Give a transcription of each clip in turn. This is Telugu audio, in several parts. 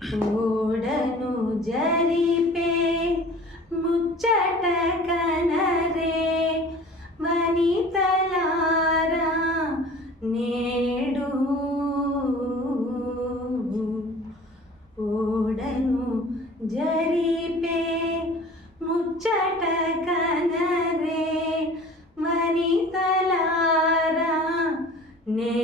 ఓడను జరిపే ముచ్చట కనరే వనితలారా నేడు. ఓడను జరిపే ముచ్చట కనరే వనితలారా నే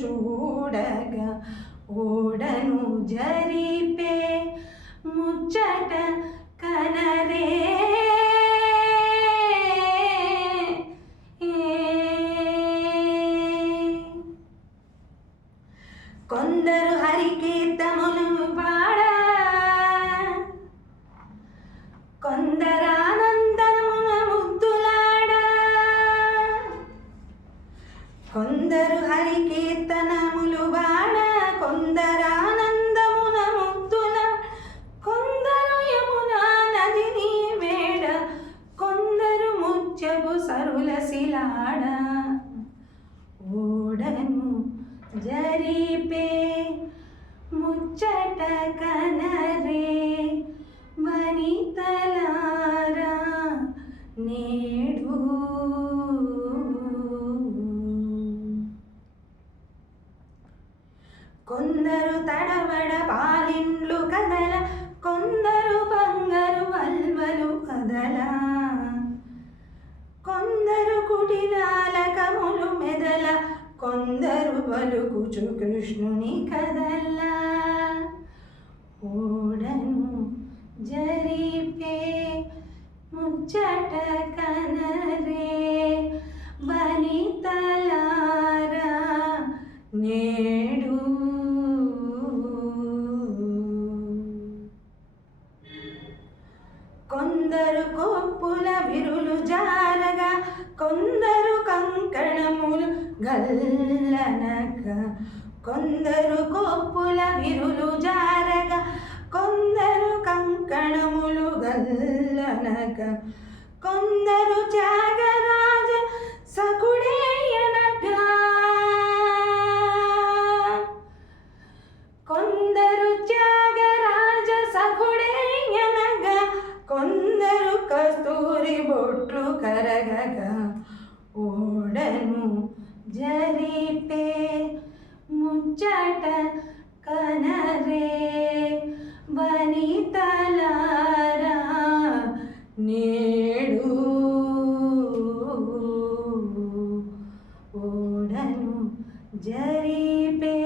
చూడగా ఓడను జరిపే ముచ్చట కనరే కొందరు హరికీర్తములు పాడ. కొందరా శిలాడ ఓడను జరిపే ముచ్చట కనరే వనితలారా నేడు. కొందరు తడబడ పాలిండ్లు కదల కొందరు బంగారు వల్వలు కదల కొందరు కుటిలాలకములు మెదల కొందరు కృష్ణుని కదల్లా. ఓడను జరిపే ముచ్చట కనరే వనితలారా నేడు. కొందరు కొప్పుల విరులు జారగా కొందరు గల్లనక. కొందరు కొప్పుల విరులు జారగా కొందరు కంకణములు గల్లనక. కొందరు త్యాగరాజ సకుడేయనగా. కొందరు త్యాగరాజ సకుడేయనగా కొందరు కస్తూరి బొట్లు కరగగా. ఓడను జరిపే ముచ్చట కనరే వనితలారా నేడు ఓడను జరిపే